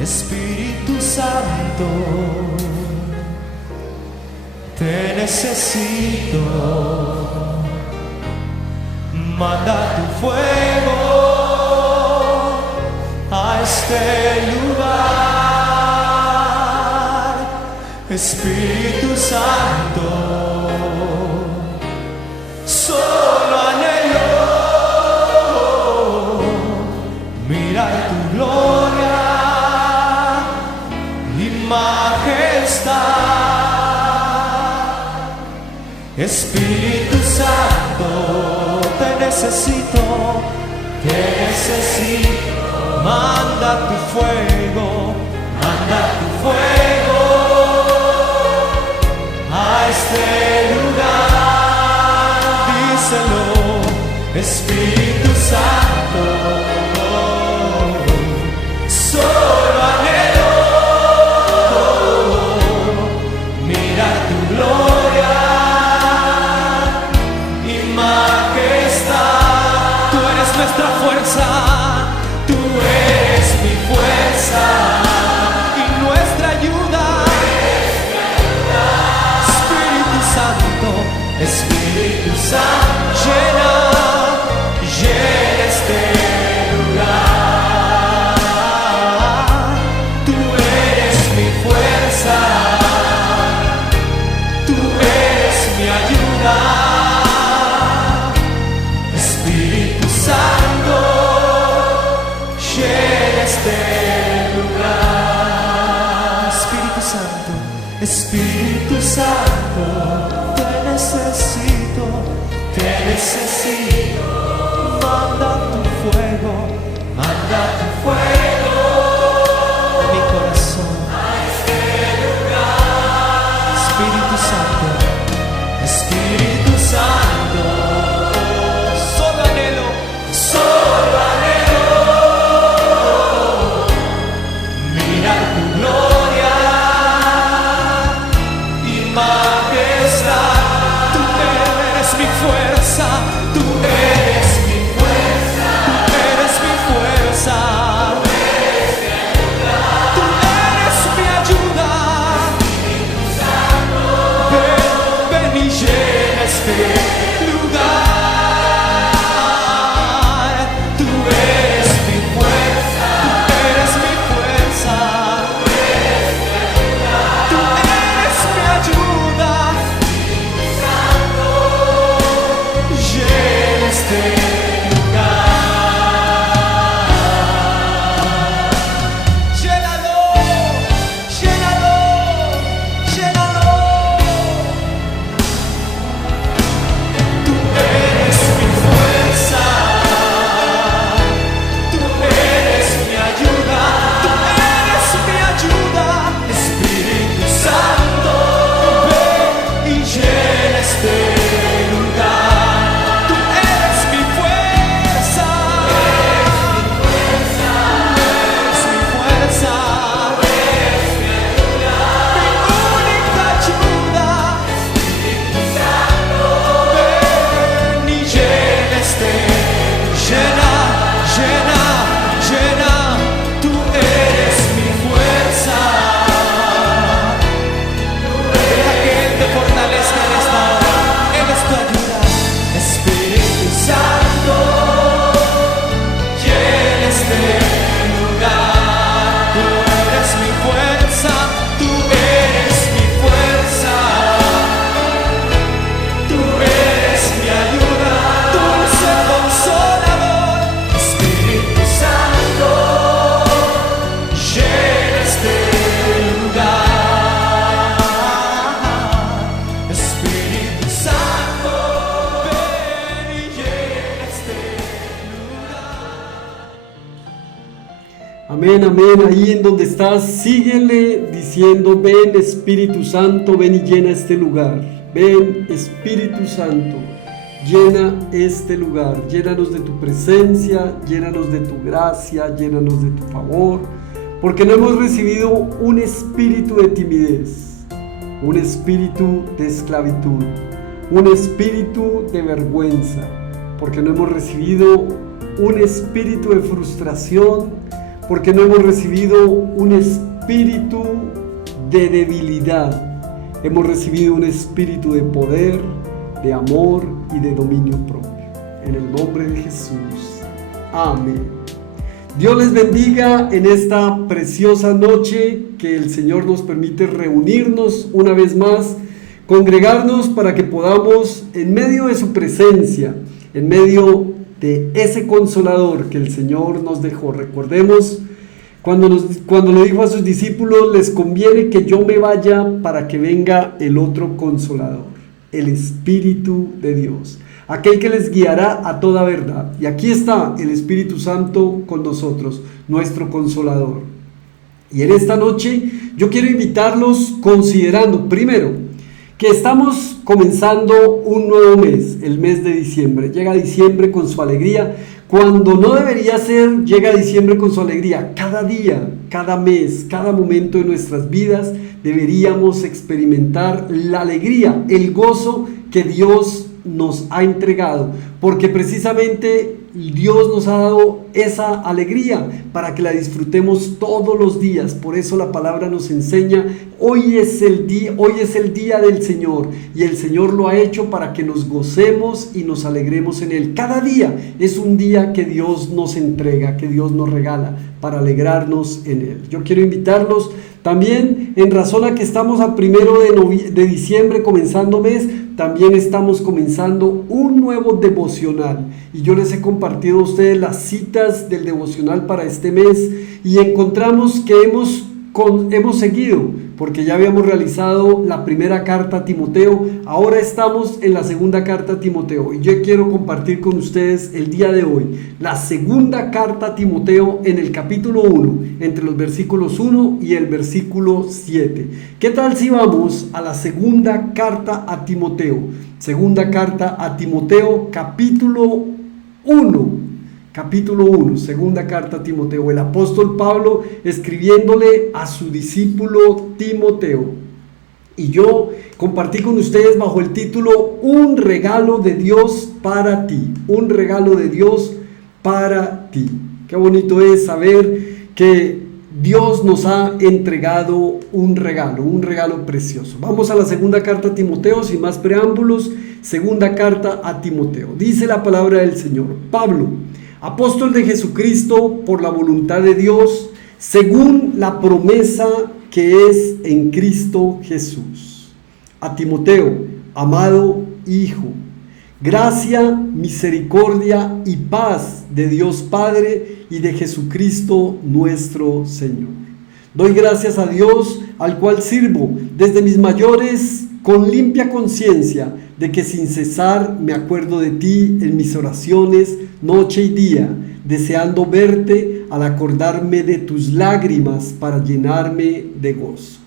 Espíritu Santo, te necesito, manda tu fuego a este lugar. Espíritu Santo, solo anhelo mirar tu gloria y majestad. Espíritu Santo, te necesito, manda tu fuego a este lugar. Díselo, Espíritu Santo, solo anhelo mirar tu gloria y majestad. Tú eres nuestra fuerza, tú eres mi fuerza y nuestra ayuda. Espíritu Santo, Espíritu Santo, llena este lugar. Tú eres mi fuerza, tú eres mi ayuda. Espíritu Santo, llena este lugar. Espíritu Santo, Espíritu Santo, te necesito, manda tu fuego a mi corazón. Espíritu Santo, Espíritu Santo, solo anhelo mirar tu gloria y majestad. Tú eres mi fuerza, tú eres mi fuerza, tú eres mi fuerza, tú eres mi ayuda. Ven y llena este lugar. Tú eres mi fuerza, tú eres mi fuerza, tú eres mi ayuda. Llena este lugar. Llénalo, llénalo, llénalo. Tú eres mi fuerza, tú eres mi ayuda, tú eres mi ayuda. Espíritu Santo, ven y llena este lugar. Tú eres mi fuerza, eres mi fuerza, eres mi ayuda, mi única ayuda. Ven y llena este, llena, llena, llena. Tú eres mi fuerza. Deja que Él te fortalezca en esta hora. Él es tu ayuda. Espíritu Santo, llena este lugar. Tú eres mi fuerza, tú eres mi fuerza, tú eres mi ayuda, dulce consolador. Espíritu Santo, llena este lugar. Espíritu Santo, ven y llena este lugar. Amén, amén. Ahí en donde estás, síguele diciendo: ven Espíritu Santo, ven y llena este lugar. Ven Espíritu Santo, llena este lugar. Llénanos de tu presencia, llénanos de tu gracia, llénanos de tu favor, porque no hemos recibido un espíritu de timidez, un espíritu de esclavitud, un espíritu de vergüenza, porque no hemos recibido un espíritu de frustración, porque no hemos recibido un espíritu de debilidad, hemos recibido un espíritu de poder, de amor y de dominio propio. En el nombre de Jesús. Amén. Dios les bendiga en esta preciosa noche que el Señor nos permite reunirnos una vez más, congregarnos para que podamos, en medio de su presencia, en medio de ese consolador que el Señor nos dejó. Recordemos cuando le dijo a sus discípulos: les conviene que yo me vaya para que venga el otro consolador, el Espíritu de Dios, aquel que les guiará a toda verdad. Y aquí está el Espíritu Santo con nosotros, nuestro consolador. Y en esta noche yo quiero invitarlos considerando, primero, que estamos comenzando un nuevo mes, el mes de diciembre. Llega diciembre con su alegría, cuando no debería ser, llega diciembre con su alegría. Cada día, cada mes, cada momento de nuestras vidas deberíamos experimentar la alegría, el gozo que Dios nos ha entregado, porque precisamente Dios nos ha dado esa alegría para que la disfrutemos todos los días. Por eso la palabra nos enseña: hoy es el día del Señor, y el Señor lo ha hecho para que nos gocemos y nos alegremos en Él. Cada día es un día que Dios nos entrega, que Dios nos regala para alegrarnos en Él. Yo quiero invitarlos también, en razón a que estamos a 1 de diciembre comenzando mes, también estamos comenzando un nuevo devocional, y yo les he compartido a ustedes las citas del devocional para este mes, y encontramos que hemos seguido, porque ya habíamos realizado la primera carta a Timoteo, ahora estamos en la segunda carta a Timoteo, y yo quiero compartir con ustedes el día de hoy la segunda carta a Timoteo en el capítulo 1, entre los versículos 1 y el versículo 7. ¿Qué tal si vamos a la segunda carta a Timoteo? Segunda carta a Timoteo, capítulo 1. Capítulo 1, segunda carta a Timoteo, el apóstol Pablo escribiéndole a su discípulo Timoteo. Y yo compartí con ustedes bajo el título: un regalo de Dios para ti, un regalo de Dios para ti. Qué bonito es saber que Dios nos ha entregado un regalo precioso. Vamos a la segunda carta a Timoteo, sin más preámbulos. Segunda carta a Timoteo. Dice la palabra del Señor: Pablo, apóstol de Jesucristo por la voluntad de Dios, según la promesa que es en Cristo Jesús. A Timoteo, amado hijo, gracia, misericordia y paz de Dios Padre y de Jesucristo nuestro Señor. Doy gracias a Dios, al cual sirvo desde mis mayores, con limpia conciencia, de que sin cesar me acuerdo de ti en mis oraciones noche y día, deseando verte al acordarme de tus lágrimas para llenarme de gozo,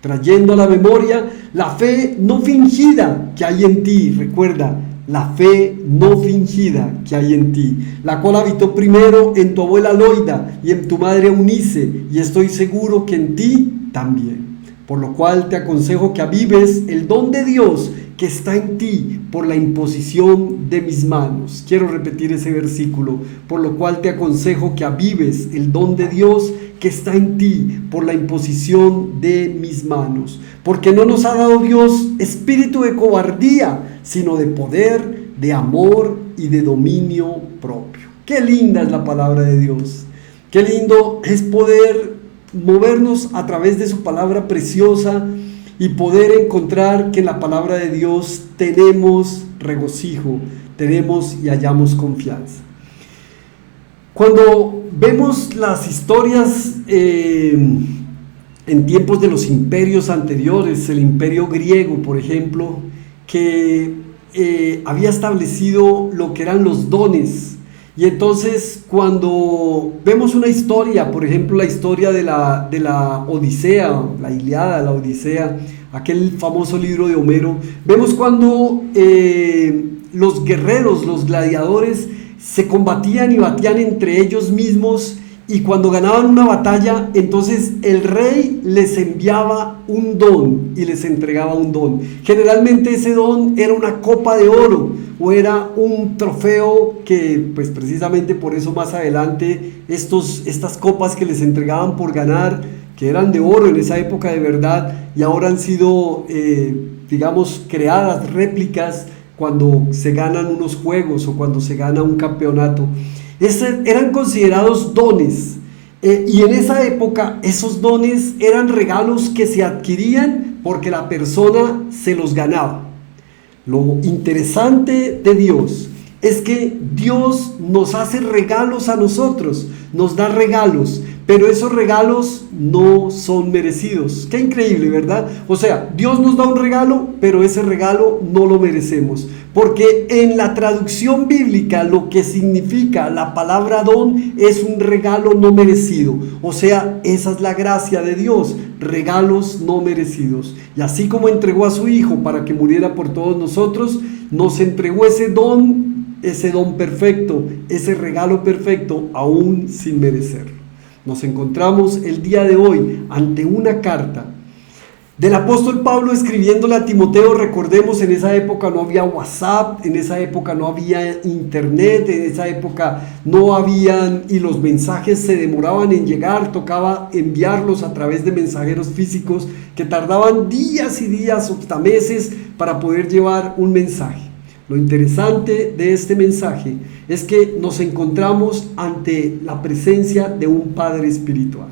trayendo a la memoria la fe no fingida que hay en ti. Recuerda, la fe no fingida que hay en ti, la cual habitó primero en tu abuela Loida y en tu madre Eunice, y estoy seguro que en ti también. Por lo cual te aconsejo que avives el don de Dios que está en ti por la imposición de mis manos. Quiero repetir ese versículo. Por lo cual te aconsejo que avives el don de Dios que está en ti por la imposición de mis manos. Porque no nos ha dado Dios espíritu de cobardía, sino de poder, de amor y de dominio propio. Qué linda es la palabra de Dios. Qué lindo es poder movernos a través de su palabra preciosa y poder encontrar que en la palabra de Dios tenemos regocijo, tenemos y hallamos confianza. Cuando vemos las historias en tiempos de los imperios anteriores, el imperio griego, por ejemplo, que había establecido lo que eran los dones. Y entonces cuando vemos una historia, por ejemplo la historia de la Odisea, la Ilíada, la Odisea, aquel famoso libro de Homero, vemos cuando los guerreros, los gladiadores, se combatían y batían entre ellos mismos, y cuando ganaban una batalla, entonces el rey les enviaba un don y les entregaba un don. Generalmente ese don era una copa de oro o era un trofeo que, pues precisamente por eso más adelante estas copas que les entregaban por ganar, que eran de oro en esa época de verdad, y ahora han sido, digamos, creadas réplicas cuando se ganan unos juegos o cuando se gana un campeonato. Eran considerados dones, y en esa época esos dones eran regalos que se adquirían porque la persona se los ganaba. Lo interesante de Dios es que Dios nos hace regalos a nosotros, nos da regalos, pero esos regalos no son merecidos. Qué increíble, ¿verdad? O sea, Dios nos da un regalo, pero ese regalo no lo merecemos. Porque en la traducción bíblica lo que significa la palabra don es un regalo no merecido. O sea, esa es la gracia de Dios, regalos no merecidos. Y así como entregó a su Hijo para que muriera por todos nosotros, nos entregó ese don perfecto, ese regalo perfecto, aún sin merecerlo. Nos encontramos el día de hoy ante una carta del apóstol Pablo escribiéndole a Timoteo. Recordemos, en esa época no había WhatsApp, en esa época no había internet, en esa época no habían, y los mensajes se demoraban en llegar, tocaba enviarlos a través de mensajeros físicos que tardaban días y días, hasta meses, para poder llevar un mensaje. Lo interesante de este mensaje es que nos encontramos ante la presencia de un Padre espiritual.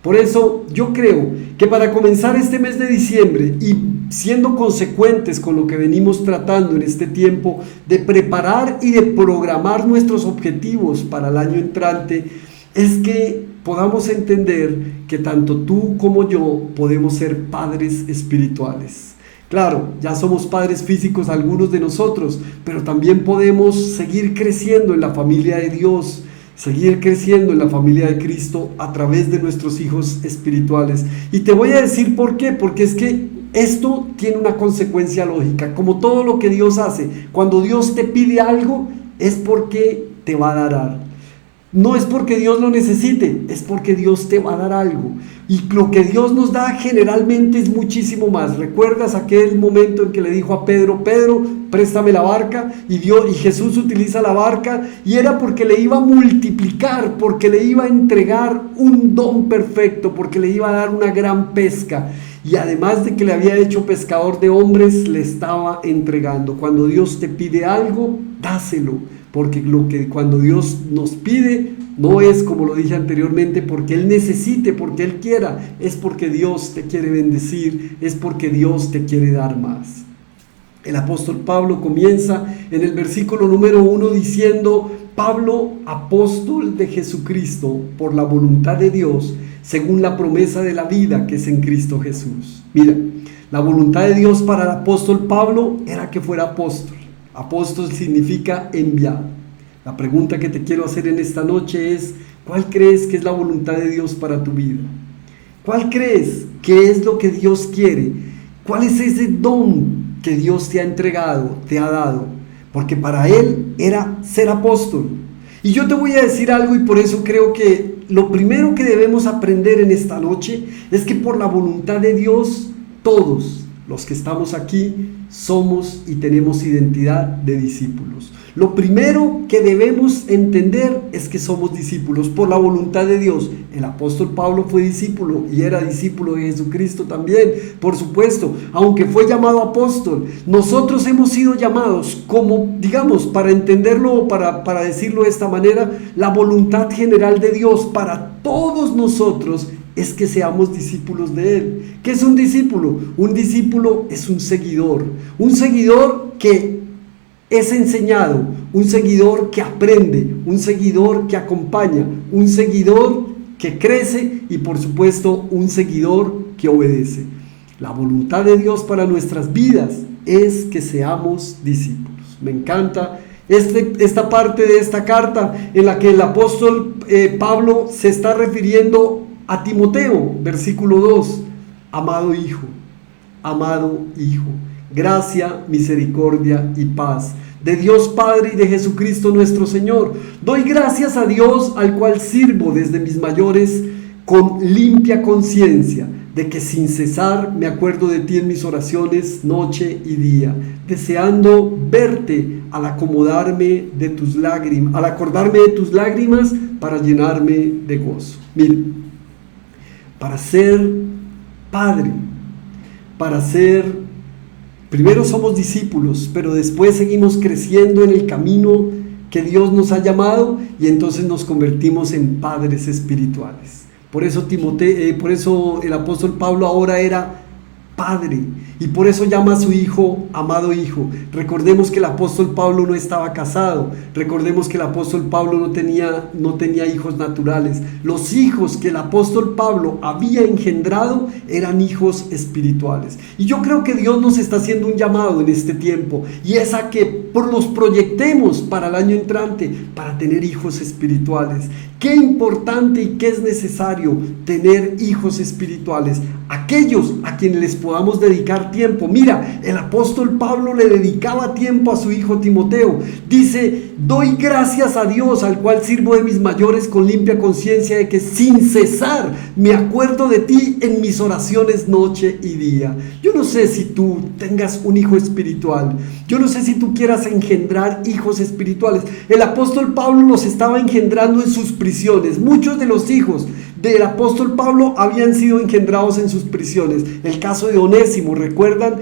Por eso yo creo que para comenzar este mes de diciembre y siendo consecuentes con lo que venimos tratando en este tiempo de preparar y de programar nuestros objetivos para el año entrante, es que podamos entender que tanto tú como yo podemos ser padres espirituales. Claro, ya somos padres físicos algunos de nosotros, pero también podemos seguir creciendo en la familia de Dios, seguir creciendo en la familia de Cristo a través de nuestros hijos espirituales. Y te voy a decir por qué, porque es que esto tiene una consecuencia lógica. Como todo lo que Dios hace, cuando Dios te pide algo, es porque te va a dar. No es porque Dios lo necesite, es porque Dios te va a dar algo. Y lo que Dios nos da generalmente es muchísimo más. ¿Recuerdas aquel momento en que le dijo a Pedro, Pedro, préstame la barca? Y Jesús utiliza la barca, y era porque le iba a multiplicar, porque le iba a entregar un don perfecto, porque le iba a dar una gran pesca. Y además de que le había hecho pescador de hombres, le estaba entregando. Cuando Dios te pide algo, dáselo. Porque cuando Dios nos pide, no es, como lo dije anteriormente, porque Él necesite, porque Él quiera, es porque Dios te quiere bendecir, es porque Dios te quiere dar más. El apóstol Pablo comienza en el versículo número 1 diciendo: Pablo, apóstol de Jesucristo, por la voluntad de Dios, según la promesa de la vida que es en Cristo Jesús. Mira, la voluntad de Dios para el apóstol Pablo era que fuera apóstol. Apóstol significa enviado. La pregunta que te quiero hacer en esta noche es: ¿cuál crees que es la voluntad de Dios para tu vida? ¿Cuál crees que es lo que Dios quiere? ¿Cuál es ese don que Dios te ha entregado, te ha dado? Porque para Él era ser apóstol. Y yo te voy a decir algo, y por eso creo que lo primero que debemos aprender en esta noche es que por la voluntad de Dios, todos los que estamos aquí somos y tenemos identidad de discípulos. Lo primero que debemos entender es que somos discípulos por la voluntad de Dios. El apóstol Pablo fue discípulo y era discípulo de Jesucristo también, por supuesto, aunque fue llamado apóstol. Nosotros hemos sido llamados como, digamos, para entenderlo o para decirlo de esta manera, la voluntad general de Dios para todos nosotros es que seamos discípulos de Él. ¿Qué es un discípulo? Un discípulo es un seguidor que es enseñado, un seguidor que aprende, un seguidor que acompaña, un seguidor que crece y por supuesto un seguidor que obedece. La voluntad de Dios para nuestras vidas es que seamos discípulos. Me encanta esta parte de esta carta en la que el apóstol Pablo se está refiriendo a Timoteo, versículo 2, amado hijo, gracia, misericordia y paz de Dios Padre y de Jesucristo nuestro Señor. Doy gracias a Dios, al cual sirvo desde mis mayores con limpia conciencia, de que sin cesar me acuerdo de ti en mis oraciones noche y día, deseando verte al acordarme de tus lágrimas para llenarme de gozo. Mire, para ser padre, primero somos discípulos, pero después seguimos creciendo en el camino que Dios nos ha llamado y entonces nos convertimos en padres espirituales. Por eso el apóstol Pablo ahora era padre y por eso llama a su hijo amado hijo. Recordemos que el apóstol Pablo no estaba casado, recordemos que el apóstol Pablo no tenía hijos naturales. Los hijos que el apóstol Pablo había engendrado eran hijos espirituales. Y yo creo que Dios nos está haciendo un llamado en este tiempo, y es a que los proyectemos para el año entrante, para tener hijos espirituales. Qué importante y qué es necesario tener hijos espirituales, aquellos a quienes les podamos dedicar tiempo. Mira, el apóstol Pablo le dedicaba tiempo a su hijo Timoteo. Dice: doy gracias a Dios, al cual sirvo de mis mayores con limpia conciencia, de que sin cesar me acuerdo de ti en mis oraciones noche y día. Yo no sé si tú tengas un hijo espiritual, yo no sé si tú quieras engendrar hijos espirituales. El apóstol Pablo los estaba engendrando en sus prisiones. Muchos de los hijos del apóstol Pablo habían sido engendrados en sus prisiones. El caso de Onésimo, ¿recuerdan?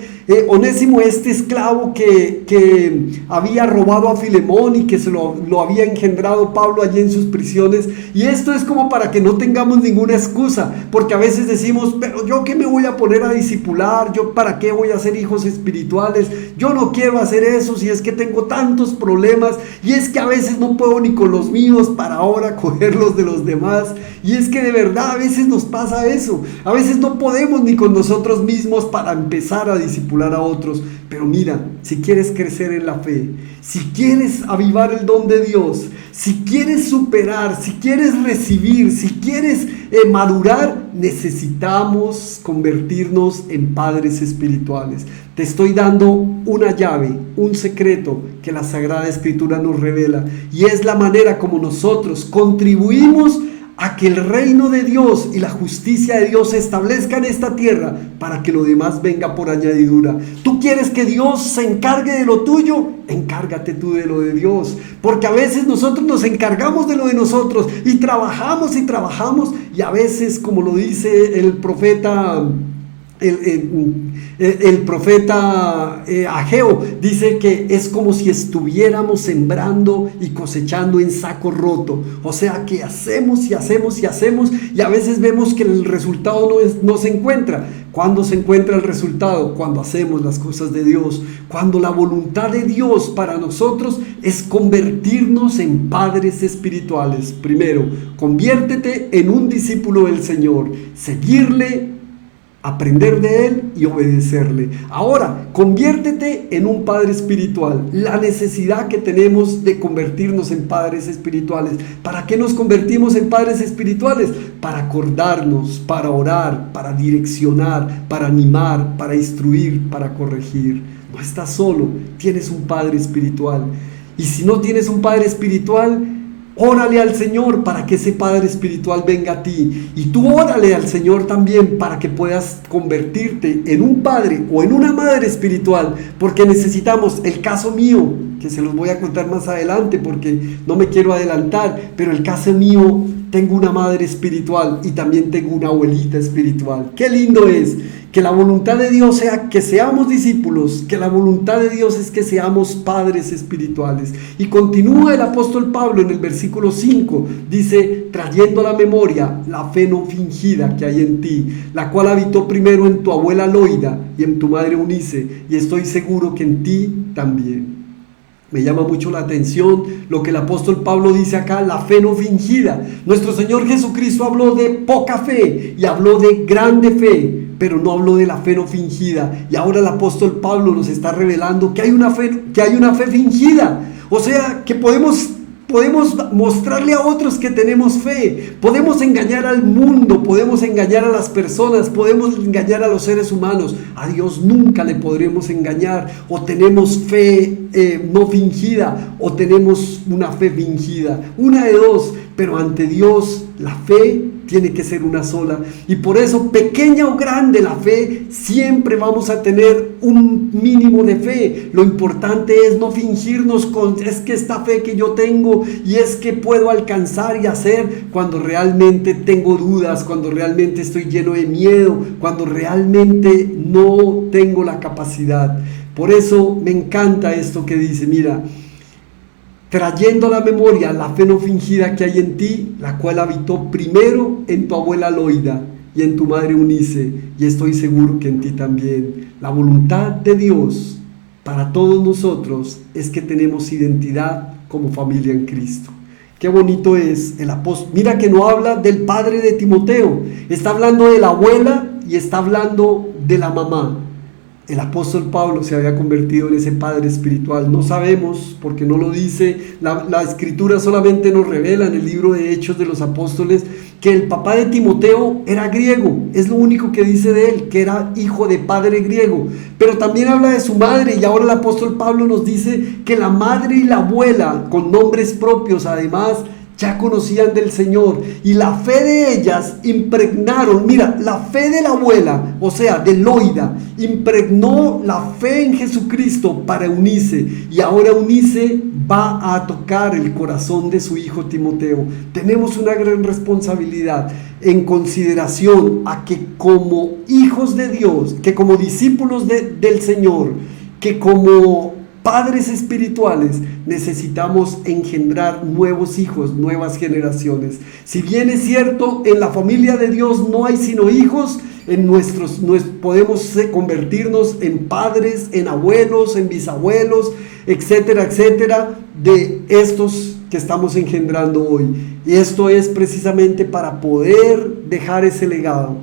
Onésimo, este esclavo que había robado a Filemón y que lo había engendrado Pablo allí en sus prisiones. Y esto es como para que no tengamos ninguna excusa, porque a veces decimos: pero yo qué me voy a poner a discipular, yo para qué voy a hacer hijos espirituales, yo no quiero hacer eso si es que tengo tantos problemas, y es que a veces no puedo ni con los míos para ahora coger los de los demás. Y es que de verdad a veces nos pasa eso, a veces no podemos ni con nosotros mismos para empezar a discipular a otros. Pero mira, si quieres crecer en la fe, si quieres avivar el don de Dios, si quieres superar, si quieres recibir, si quieres madurar, necesitamos convertirnos en padres espirituales. Te estoy dando una llave, un secreto que la Sagrada Escritura nos revela, y es la manera como nosotros contribuimos a que el reino de Dios y la justicia de Dios se establezca en esta tierra, para que lo demás venga por añadidura. ¿Tú quieres que Dios se encargue de lo tuyo? Encárgate tú de lo de Dios, porque a veces nosotros nos encargamos de lo de nosotros y trabajamos, y a veces, como lo dice el profeta Ageo, dice que es como si estuviéramos sembrando y cosechando en saco roto. O sea que hacemos y a veces vemos que el resultado no se encuentra. ¿Cuándo se encuentra el resultado? Cuando hacemos las cosas de Dios, cuando la voluntad de Dios para nosotros es convertirnos en padres espirituales. Primero, conviértete en un discípulo del Señor, seguirle, aprender de Él y obedecerle. Ahora, conviértete en un padre espiritual. La necesidad que tenemos de convertirnos en padres espirituales. ¿Para qué nos convertimos en padres espirituales? Para acordarnos, para orar, para direccionar, para animar, para instruir, para corregir. No estás solo, tienes un padre espiritual. Y si no tienes un padre espiritual, órale al Señor para que ese padre espiritual venga a ti, y tú órale al Señor también para que puedas convertirte en un padre o en una madre espiritual, porque necesitamos. El caso mío, que se los voy a contar más adelante porque no me quiero adelantar, pero el caso mío, tengo una madre espiritual y también tengo una abuelita espiritual. Qué lindo es que la voluntad de Dios sea que seamos discípulos, que la voluntad de Dios es que seamos padres espirituales. Y continúa el apóstol Pablo en el versículo 5, dice: trayendo a la memoria la fe no fingida que hay en ti, la cual habitó primero en tu abuela Loida y en tu madre Eunice, y estoy seguro que en ti también. Me llama mucho la atención lo que el apóstol Pablo dice acá, la fe no fingida. Nuestro Señor Jesucristo habló de poca fe y habló de grande fe, pero no habló de la fe no fingida. Y ahora el apóstol Pablo nos está revelando que hay una fe fingida. O sea, que podemos podemos mostrarle a otros que tenemos fe, podemos engañar al mundo, podemos engañar a las personas, podemos engañar a los seres humanos. A Dios nunca le podremos engañar. O tenemos fe no fingida o tenemos una fe fingida, una de dos, pero ante Dios la fe tiene que ser una sola, y por eso, pequeña o grande la fe, siempre vamos a tener un mínimo de fe. Lo importante es no fingirnos con es que esta fe que yo tengo y es que puedo alcanzar y hacer, cuando realmente tengo dudas, cuando realmente estoy lleno de miedo, cuando realmente no tengo la capacidad. Por eso me encanta esto que dice, mira, trayendo a la memoria la fe no fingida que hay en ti, la cual habitó primero en tu abuela Loida y en tu madre Eunice, y estoy seguro que en ti también. La voluntad de Dios para todos nosotros es que tenemos identidad como familia en Cristo. Qué bonito es el apóstol. Mira que no habla del padre de Timoteo, está hablando de la abuela y está hablando de la mamá. El apóstol Pablo se había convertido en ese padre espiritual. No sabemos, porque no lo dice, la escritura solamente nos revela en el libro de Hechos de los Apóstoles que el papá de Timoteo era griego. Es lo único que dice de él, que era hijo de padre griego. Pero también habla de su madre, y ahora el apóstol Pablo nos dice que la madre y la abuela, con nombres propios además, ya conocían del Señor, y la fe de ellas impregnaron, mira, la fe de la abuela, o sea, de Loida, impregnó la fe en Jesucristo para Eunice, y ahora Eunice va a tocar el corazón de su hijo Timoteo. Tenemos una gran responsabilidad en consideración a que como hijos de Dios, que como discípulos del Señor, que como padres espirituales, necesitamos engendrar nuevos hijos, nuevas generaciones. Si bien es cierto, en la familia de Dios no hay sino hijos, podemos convertirnos en padres, en abuelos, en bisabuelos, etcétera, etcétera, de estos que estamos engendrando hoy. Y esto es precisamente para poder dejar ese legado.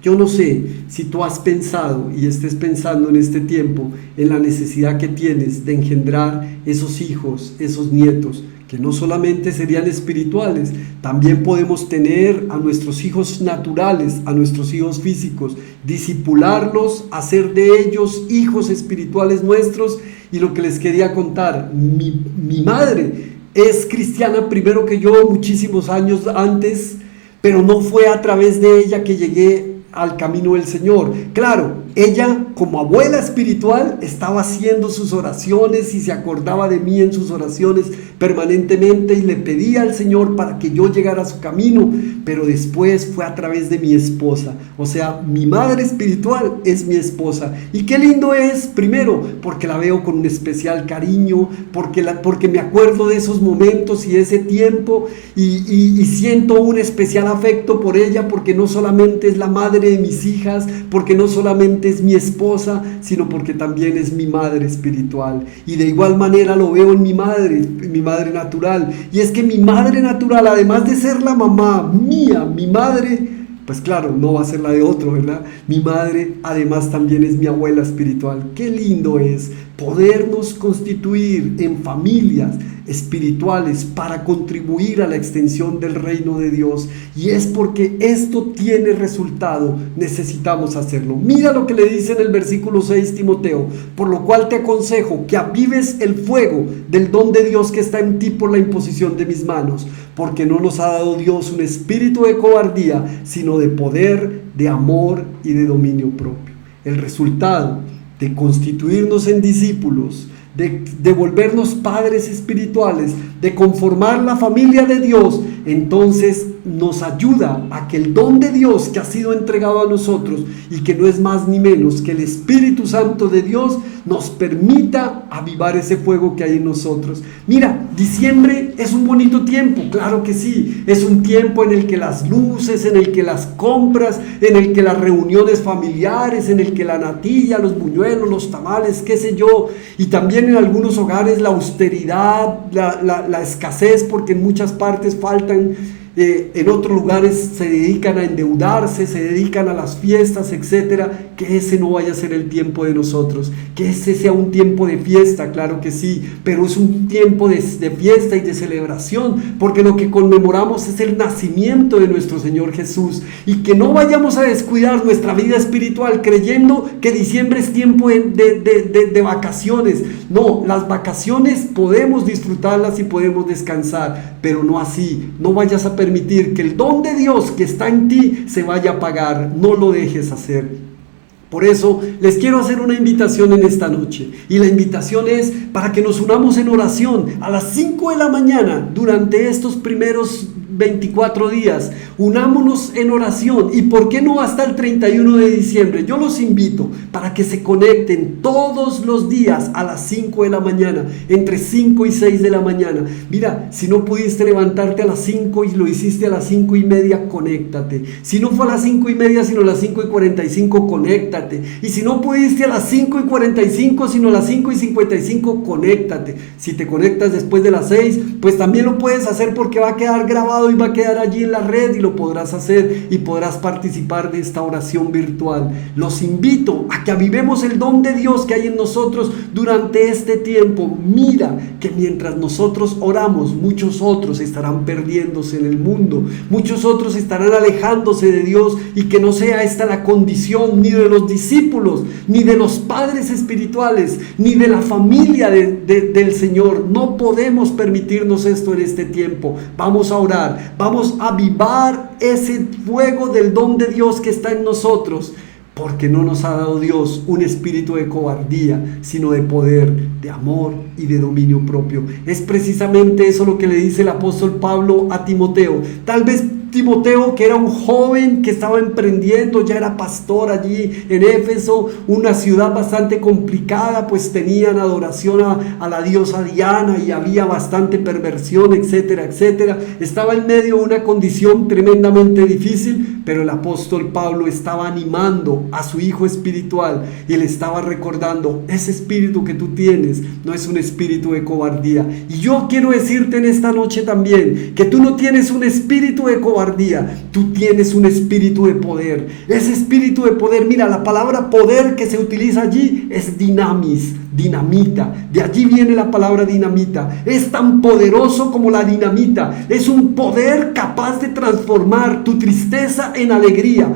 Yo no sé si tú has pensado y estés pensando en este tiempo en la necesidad que tienes de engendrar esos hijos, esos nietos, que no solamente serían espirituales, también podemos tener a nuestros hijos naturales, a nuestros hijos físicos, discipularlos, hacer de ellos hijos espirituales nuestros. Y lo que les quería contar, mi madre es cristiana primero que yo, muchísimos años antes, pero no fue a través de ella que llegué al camino del Señor. Claro, ella como abuela espiritual estaba haciendo sus oraciones y se acordaba de mí en sus oraciones permanentemente y le pedía al Señor para que yo llegara a su camino, pero después fue a través de mi esposa. O sea, mi madre espiritual es mi esposa, y qué lindo es, primero porque la veo con un especial cariño, porque me acuerdo de esos momentos y de ese tiempo, y siento un especial afecto por ella, porque no solamente es la madre de mis hijas, porque no solamente es mi esposa, sino porque también es mi madre espiritual. Y de igual manera lo veo en mi madre natural. Y es que mi madre natural, además de ser la mamá mía, mi madre, pues claro, no va a ser la de otro, ¿verdad? Mi madre además también es mi abuela espiritual. Qué lindo es podernos constituir en familias espirituales para contribuir a la extensión del reino de Dios, y es porque esto tiene resultado, necesitamos hacerlo. Mira lo que le dice en el versículo 6 Timoteo: por lo cual te aconsejo que avives el fuego del don de Dios que está en ti por la imposición de mis manos, porque no nos ha dado Dios un espíritu de cobardía, sino de poder, de amor y de dominio propio. El resultado de constituirnos en discípulos, de volvernos padres espirituales, de conformar la familia de Dios, entonces nos ayuda a que el don de Dios que ha sido entregado a nosotros, y que no es más ni menos que el Espíritu Santo de Dios, nos permita avivar ese fuego que hay en nosotros. Mira, diciembre es un bonito tiempo, claro que sí, es un tiempo en el que las luces, en el que las compras, en el que las reuniones familiares, en el que la natilla, los buñuelos, los tamales, qué sé yo, y también en algunos hogares la austeridad, la escasez, porque en muchas partes faltan en otros lugares se dedican a endeudarse, se dedican a las fiestas, etcétera. Que ese no vaya a ser el tiempo de nosotros, que ese sea un tiempo de fiesta, claro que sí, pero es un tiempo de fiesta y de celebración, porque lo que conmemoramos es el nacimiento de nuestro Señor Jesús, y que no vayamos a descuidar nuestra vida espiritual creyendo que diciembre es tiempo de vacaciones. No, las vacaciones podemos disfrutarlas y podemos descansar, pero no así. No vayas a permitir que el don de Dios que está en ti se vaya a apagar, no lo dejes hacer. Por eso les quiero hacer una invitación en esta noche, y la invitación es para que nos unamos en oración a las 5 de la mañana durante estos primeros 24 días. Unámonos en oración, y por qué no hasta el 31 de diciembre. Yo los invito para que se conecten todos los días a las 5 de la mañana, entre 5 y 6 de la mañana. Mira, si no pudiste levantarte a las 5 y lo hiciste a las 5 y media, conéctate. Si no fue a las 5 y media sino a las 5 y 45, conéctate. Y si no pudiste a las 5 y 45 sino a las 5 y 55, conéctate. Si te conectas después de las 6, pues también lo puedes hacer, porque va a quedar grabado y va a quedar allí en la red, y lo podrás hacer y podrás participar de esta oración virtual. Los invito a que avivemos el don de Dios que hay en nosotros durante este tiempo. Mira que mientras nosotros oramos, muchos otros estarán perdiéndose en el mundo, muchos otros estarán alejándose de Dios, y que no sea esta la condición ni de los discípulos, ni de los padres espirituales, ni de la familia del Señor. No podemos permitirnos esto en este tiempo. Vamos a orar. Vamos a avivar ese fuego del don de Dios que está en nosotros, porque no nos ha dado Dios un espíritu de cobardía, sino de poder, de amor y de dominio propio. Es precisamente eso lo que le dice el apóstol Pablo a Timoteo. Tal vez Timoteo, que era un joven que estaba emprendiendo, ya era pastor allí en Éfeso, una ciudad bastante complicada, pues tenían adoración a la diosa Diana y había bastante perversión, etcétera, etcétera. Estaba en medio de una condición tremendamente difícil, pero el apóstol Pablo estaba animando a su hijo espiritual y le estaba recordando: ese espíritu que tú tienes no es un espíritu de cobardía. Y yo quiero decirte en esta noche también que tú no tienes un espíritu de cobardía, tú tienes un espíritu de poder. Ese espíritu de poder, mira, la palabra poder que se utiliza allí es dinamis, dinamita. De allí viene la palabra dinamita. Es tan poderoso como la dinamita. Es un poder capaz de transformar tu tristeza en alegría,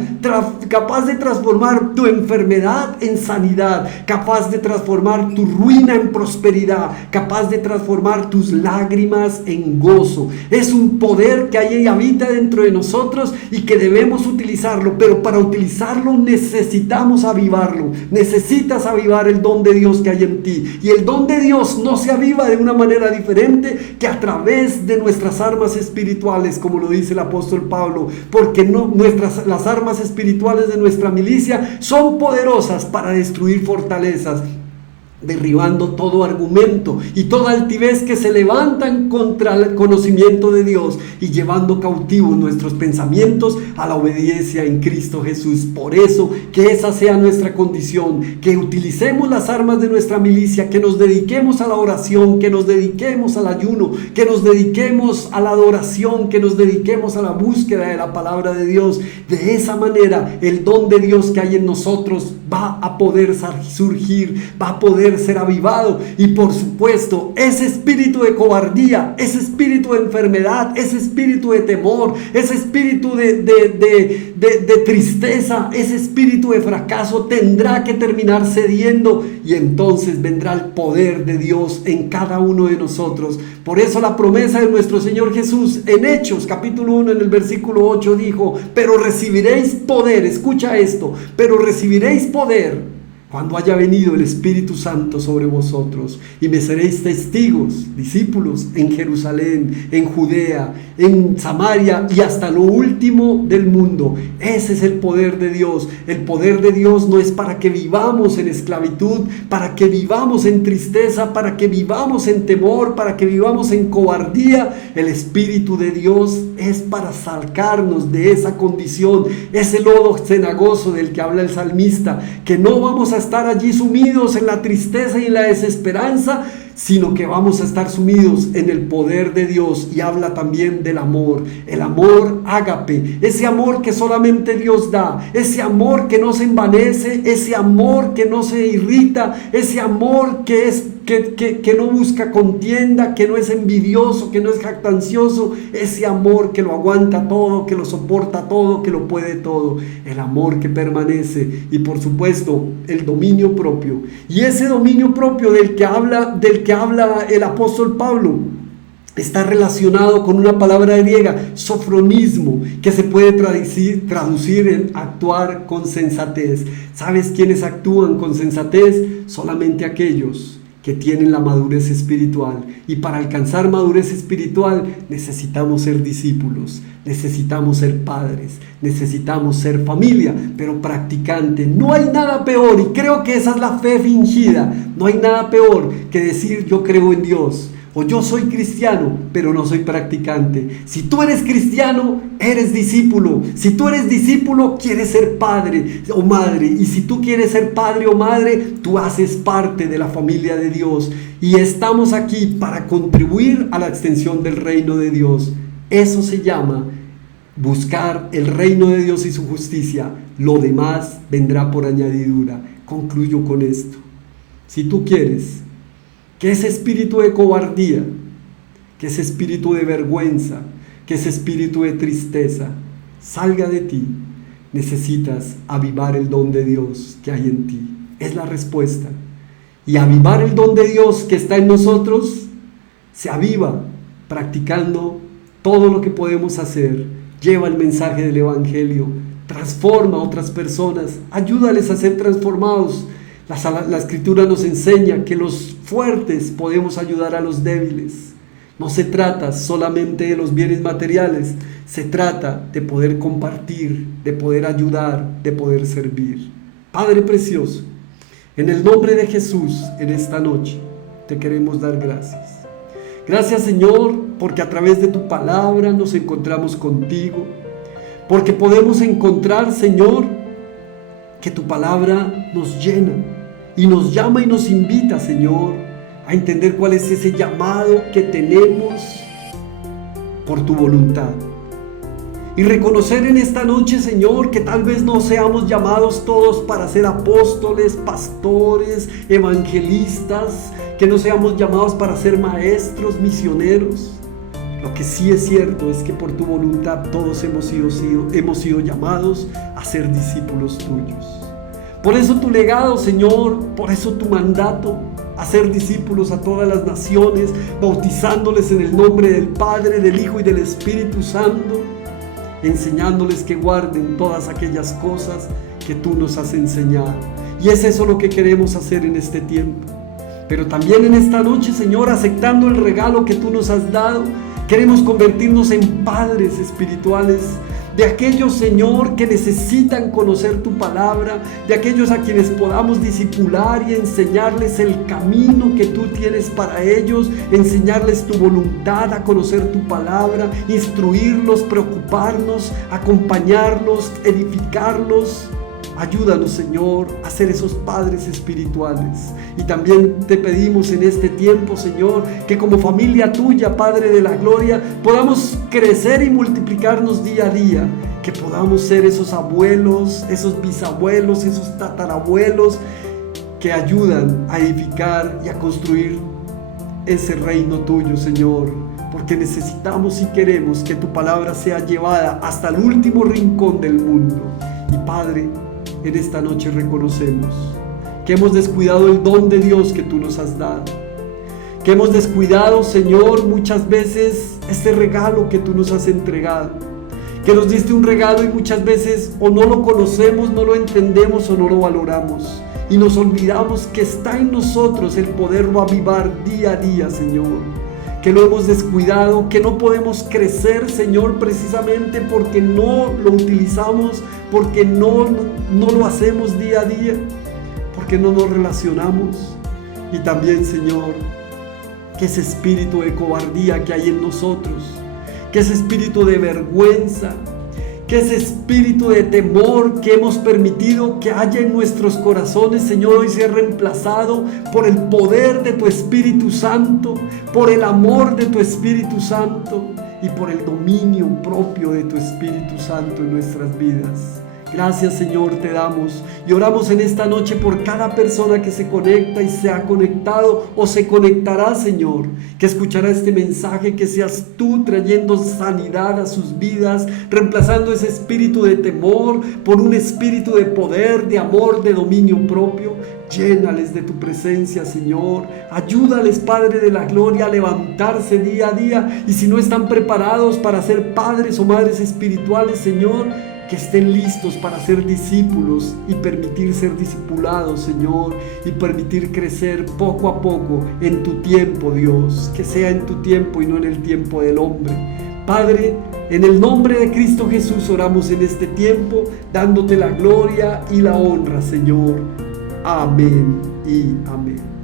capaz de transformar tu enfermedad en sanidad, capaz de transformar tu ruina en prosperidad, capaz de transformar tus lágrimas en gozo. Es un poder que ahí habita dentro de nosotros y que debemos utilizarlo, pero para utilizarlo necesitamos avivarlo. Necesitas avivar el don de Dios que hay en ti, y el don de Dios no se aviva de una manera diferente que a través de nuestras armas espirituales, como lo dice el apóstol Pablo, porque las armas espirituales de nuestra milicia son poderosas para destruir fortalezas, derribando todo argumento y toda altivez que se levantan contra el conocimiento de Dios, y llevando cautivos nuestros pensamientos a la obediencia en Cristo Jesús. Por eso, que esa sea nuestra condición, que utilicemos las armas de nuestra milicia, que nos dediquemos a la oración, que nos dediquemos al ayuno, que nos dediquemos a la adoración, que nos dediquemos a la búsqueda de la palabra de Dios. De esa manera, el don de Dios que hay en nosotros va a poder surgir, va a poder ser avivado, y por supuesto ese espíritu de cobardía, ese espíritu de enfermedad, ese espíritu de temor, ese espíritu de tristeza, ese espíritu de fracaso tendrá que terminar cediendo, y entonces vendrá el poder de Dios en cada uno de nosotros. Por eso la promesa de nuestro Señor Jesús en Hechos capítulo 1 en el versículo 8 dijo: pero recibiréis poder, escucha esto, pero recibiréis poder cuando haya venido el Espíritu Santo sobre vosotros, y me seréis testigos, discípulos, en Jerusalén, en Judea, en Samaria y hasta lo último del mundo. Ese es el poder de Dios. El poder de Dios no es para que vivamos en esclavitud, para que vivamos en tristeza, para que vivamos en temor, para que vivamos en cobardía. El Espíritu de Dios es para sacarnos de esa condición, ese lodo cenagoso del que habla el salmista, que no vamos a estar allí sumidos en la tristeza y en la desesperanza, sino que vamos a estar sumidos en el poder de Dios. Y habla también del amor, el amor ágape, ese amor que solamente Dios da, ese amor que no se envanece, ese amor que no se irrita, ese amor que no busca contienda, que no es envidioso, que no es jactancioso, ese amor que lo aguanta todo, que lo soporta todo, que lo puede todo, el amor que permanece, y por supuesto el dominio propio. Y ese dominio propio del que habla el apóstol Pablo está relacionado con una palabra griega, sofronismo, que se puede traducir en actuar con sensatez. ¿Sabes quiénes actúan con sensatez? Solamente aquellos que tienen la madurez espiritual. Y para alcanzar madurez espiritual necesitamos ser discípulos, necesitamos ser padres, necesitamos ser familia, pero practicante. No hay nada peor, y creo que esa es la fe fingida, no hay nada peor que decir yo creo en Dios, o yo soy cristiano, pero no soy practicante. Si tú eres cristiano, eres discípulo. Si tú eres discípulo, quieres ser padre o madre. Y si tú quieres ser padre o madre, tú haces parte de la familia de Dios. Y estamos aquí para contribuir a la extensión del reino de Dios. Eso se llama buscar el reino de Dios y su justicia. Lo demás vendrá por añadidura. Concluyo con esto. Si tú quieres que ese espíritu de cobardía, que ese espíritu de vergüenza, que ese espíritu de tristeza salga de ti, necesitas avivar el don de Dios que hay en ti. Es la respuesta. Y avivar el don de Dios que está en nosotros se aviva practicando todo lo que podemos hacer. Lleva el mensaje del Evangelio, transforma a otras personas, ayúdales a ser transformados. La Escritura nos enseña que los fuertes podemos ayudar a los débiles. No se trata solamente de los bienes materiales, se trata de poder compartir, de poder ayudar, de poder servir. Padre precioso, en el nombre de Jesús, en esta noche, te queremos dar gracias. Gracias, Señor, porque a través de tu palabra nos encontramos contigo, porque podemos encontrar, Señor, que tu palabra nos llena y nos llama y nos invita, Señor, a entender cuál es ese llamado que tenemos por tu voluntad. Y reconocer en esta noche, Señor, que tal vez no seamos llamados todos para ser apóstoles, pastores, evangelistas, que no seamos llamados para ser maestros, misioneros. Lo que sí es cierto es que por tu voluntad todos hemos sido llamados a ser discípulos tuyos. Por eso tu legado, Señor, por eso tu mandato, hacer discípulos a todas las naciones, bautizándoles en el nombre del Padre, del Hijo y del Espíritu Santo, enseñándoles que guarden todas aquellas cosas que tú nos has enseñado. Y es eso lo que queremos hacer en este tiempo. Pero también en esta noche, Señor, aceptando el regalo que tú nos has dado, queremos convertirnos en padres espirituales de aquellos, Señor, que necesitan conocer tu palabra, de aquellos a quienes podamos discipular y enseñarles el camino que tú tienes para ellos, enseñarles tu voluntad, a conocer tu palabra, instruirlos, preocuparnos, acompañarlos, edificarlos. Ayúdanos, Señor, a ser esos padres espirituales. Y también te pedimos en este tiempo, Señor, que como familia tuya, Padre de la Gloria, podamos crecer y multiplicarnos día a día. Que podamos ser esos abuelos, esos bisabuelos, esos tatarabuelos que ayudan a edificar y a construir ese reino tuyo, Señor. Porque necesitamos y queremos que tu palabra sea llevada hasta el último rincón del mundo. Y Padre, en esta noche reconocemos que hemos descuidado el don de Dios que tú nos has dado, que hemos descuidado, Señor, muchas veces este regalo que tú nos has entregado, que nos diste un regalo y muchas veces o no lo conocemos, no lo entendemos o no lo valoramos, y nos olvidamos que está en nosotros el poderlo avivar día a día, Señor, que lo hemos descuidado, que no podemos crecer, Señor, precisamente porque no lo utilizamos, porque no lo hacemos día a día, porque no nos relacionamos. Y también, Señor, que ese espíritu de cobardía que hay en nosotros, que ese espíritu de vergüenza, Que ese espíritu de temor que hemos permitido que haya en nuestros corazones, Señor, hoy sea reemplazado por el poder de tu Espíritu Santo, por el amor de tu Espíritu Santo y por el dominio propio de tu Espíritu Santo en nuestras vidas. Gracias, Señor, te damos y oramos en esta noche por cada persona que se conecta y se ha conectado o se conectará, Señor, que escuchará este mensaje, que seas tú trayendo sanidad a sus vidas, reemplazando ese espíritu de temor por un espíritu de poder, de amor, de dominio propio. Llénales de tu presencia, Señor. Ayúdales, Padre de la gloria, a levantarse día a día, y si no están preparados para ser padres o madres espirituales, Señor, que estén listos para ser discípulos y permitir ser discipulados, Señor, y permitir crecer poco a poco en tu tiempo, Dios, que sea en tu tiempo y no en el tiempo del hombre. Padre, en el nombre de Cristo Jesús oramos en este tiempo, dándote la gloria y la honra, Señor. Amén y amén.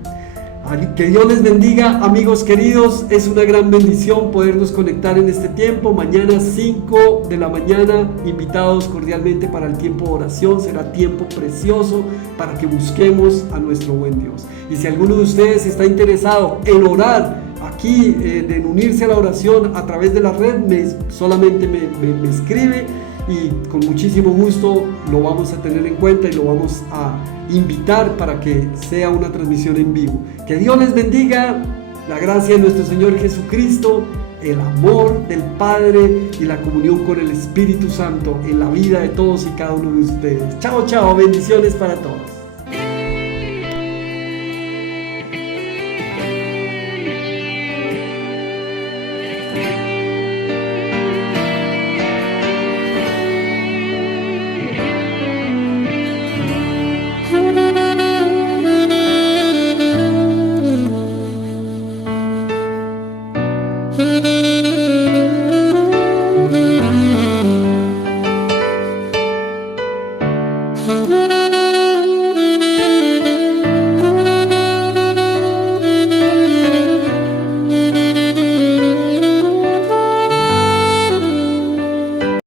Que Dios les bendiga, amigos queridos. Es una gran bendición podernos conectar en este tiempo. Mañana 5 de la mañana, invitados cordialmente para el tiempo de oración. Será tiempo precioso para que busquemos a nuestro buen Dios. Y si alguno de ustedes está interesado en orar aquí, en unirse a la oración a través de la red, solamente me escribe, y con muchísimo gusto lo vamos a tener en cuenta y lo vamos a invitar para que sea una transmisión en vivo. Que Dios les bendiga, la gracia de nuestro Señor Jesucristo, el amor del Padre y la comunión con el Espíritu Santo en la vida de todos y cada uno de ustedes. Chao, chao, bendiciones para todos. Mm-hmm.